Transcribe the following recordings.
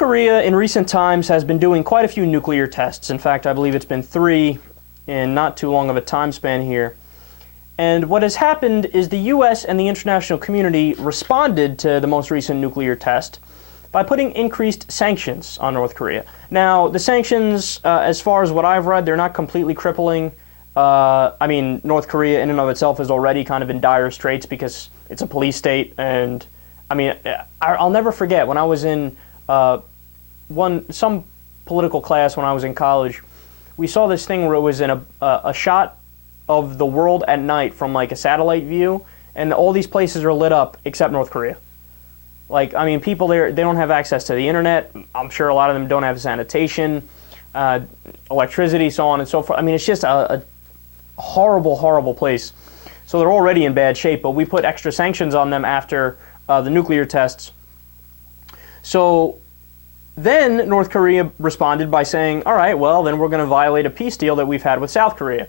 Korea in recent times has been doing quite a few nuclear tests. In fact, I believe it's been 3 in not too long of a time span here. And what has happened is the U.S. and the international community responded to the most recent nuclear test by putting increased sanctions on North Korea. Now, the sanctions, as far as what I've read, they're not completely crippling. I mean, North Korea in and of itself is already kind of in dire straits because it's a police state. And I mean, I'll never forget when I was in some political class when I was in college, we saw this thing where it was in a shot of the world at night from like a satellite view, and all these places are lit up except North Korea. Like, I mean, people there, they don't have access to the internet. I'm sure a lot of them don't have sanitation, electricity, so on and so forth. I mean, it's just a horrible, horrible place. So they're already in bad shape, but we put extra sanctions on them after the nuclear tests. So then North Korea responded by saying, all right, well, then we're going to violate a peace deal that we've had with South Korea.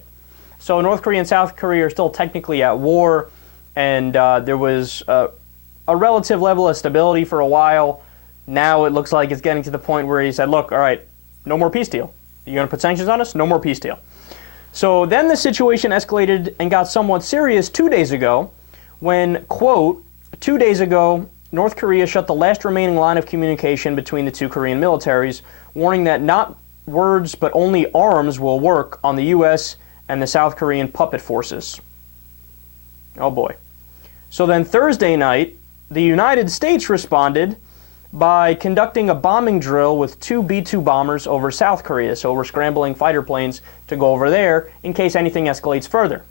So North Korea and South Korea are still technically at war, and there was a relative level of stability for a while. Now it looks like it's getting to the point where he said, look, all right, no more peace deal. You're going to put sanctions on us? No more peace deal. So then the situation escalated and got somewhat serious 2 days ago when, quote, 2 days ago, North Korea shut the last remaining line of communication between the two Korean militaries, warning that not words but only arms will work on the U.S. and the South Korean puppet forces. Oh boy. So then Thursday night, the United States responded by conducting a bombing drill with 2 B-2 bombers over South Korea. So we're scrambling fighter planes to go over there in case anything escalates further.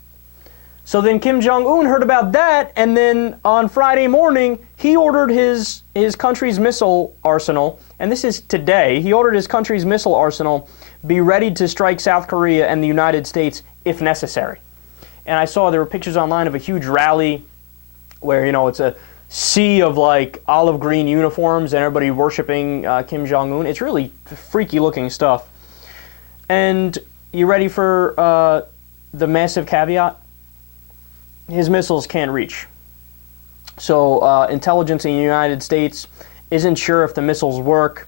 So then Kim Jong-un heard about that, and then on Friday morning, he ordered his country's missile arsenal, and this is today, he ordered his country's missile arsenal be ready to strike South Korea and the United States if necessary. And I saw there were pictures online of a huge rally where, you know, it's a sea of like olive green uniforms and everybody worshiping Kim Jong-un. It's really freaky looking stuff. And you ready for the massive caveat? His missiles can't reach. So intelligence in the United States isn't sure if the missiles work,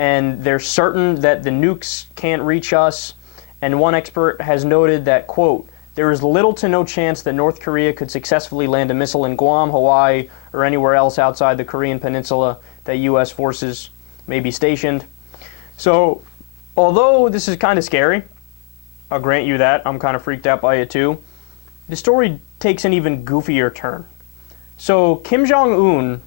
and they're certain that the nukes can't reach us. And one expert has noted that, quote, there is little to no chance that North Korea could successfully land a missile in Guam, Hawaii, or anywhere else outside the Korean peninsula that U.S. forces may be stationed. So, although this is kind of scary, I'll grant you that, I'm kind of freaked out by it too, the story takes an even goofier turn. So, Kim Jong-un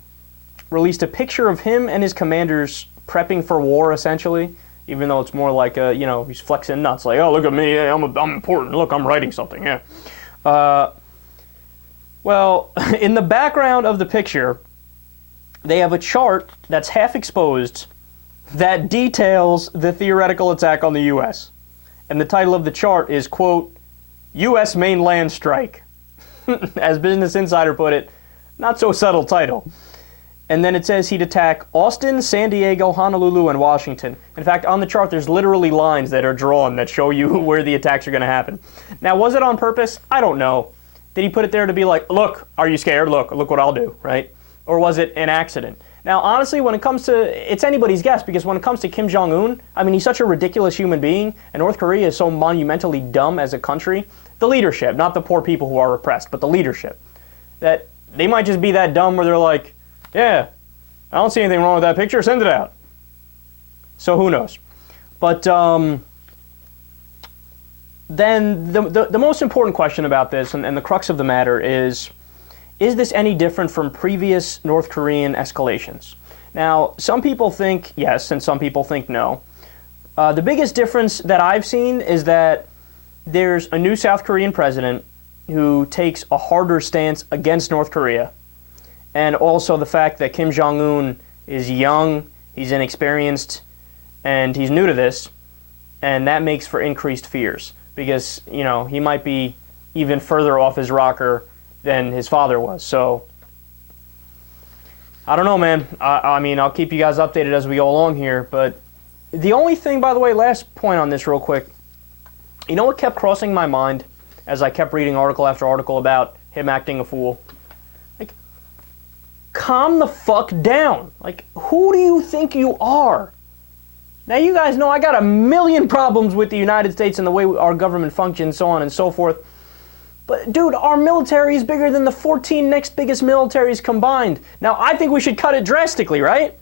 released a picture of him and his commanders prepping for war, essentially, even though it's more like a, you know, he's flexing nuts, like, oh, look at me, I'm important, look, I'm writing something, yeah. Well, in the background of the picture, they have a chart that's half exposed that details the theoretical attack on the U.S. And the title of the chart is, quote, U.S. mainland strike. As Business Insider put it, not so subtle title. And then it says he'd attack Austin, San Diego, Honolulu, and Washington. In fact, on the chart, there's literally lines that are drawn that show you where the attacks are going to happen. Now, was it on purpose? I don't know. Did he put it there to be like, look, are you scared? Look what I'll do, right? Or was it an accident? Now, honestly, when it comes to, it's anybody's guess, because when it comes to Kim Jong-un, I mean, he's such a ridiculous human being, and North Korea is so monumentally dumb as a country. The leadership, not the poor people who are repressed, but the leadership, that they might just be that dumb where they're like, yeah, I don't see anything wrong with that picture, send it out. So who knows? But then the most important question about this, and the crux of the matter is this any different from previous North Korean escalations? Now, some people think yes, and some people think no. The biggest difference that I've seen is that there's a new South Korean president who takes a harder stance against North Korea, and also the fact that Kim Jong-un is young, he's inexperienced, and he's new to this, and that makes for increased fears, because, you know, he might be even further off his rocker than his father was. So, I don't know, man. I mean, I'll keep you guys updated as we go along here, but the only thing, by the way, last point on this real quick, you know what kept crossing my mind as I kept reading article after article about him acting a fool? Like, calm the fuck down. Like, who do you think you are? Now, you guys know I got a million problems with the United States and the way our government functions, so on and so forth. But, dude, our military is bigger than the 14 next biggest militaries combined. Now, I think we should cut it drastically, right?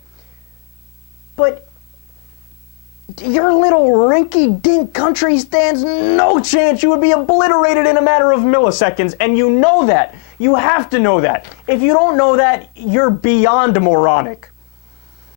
But your little rinky-dink country stands no chance. You would be obliterated in a matter of milliseconds, and you know that. You have to know that. If you don't know that, you're beyond moronic.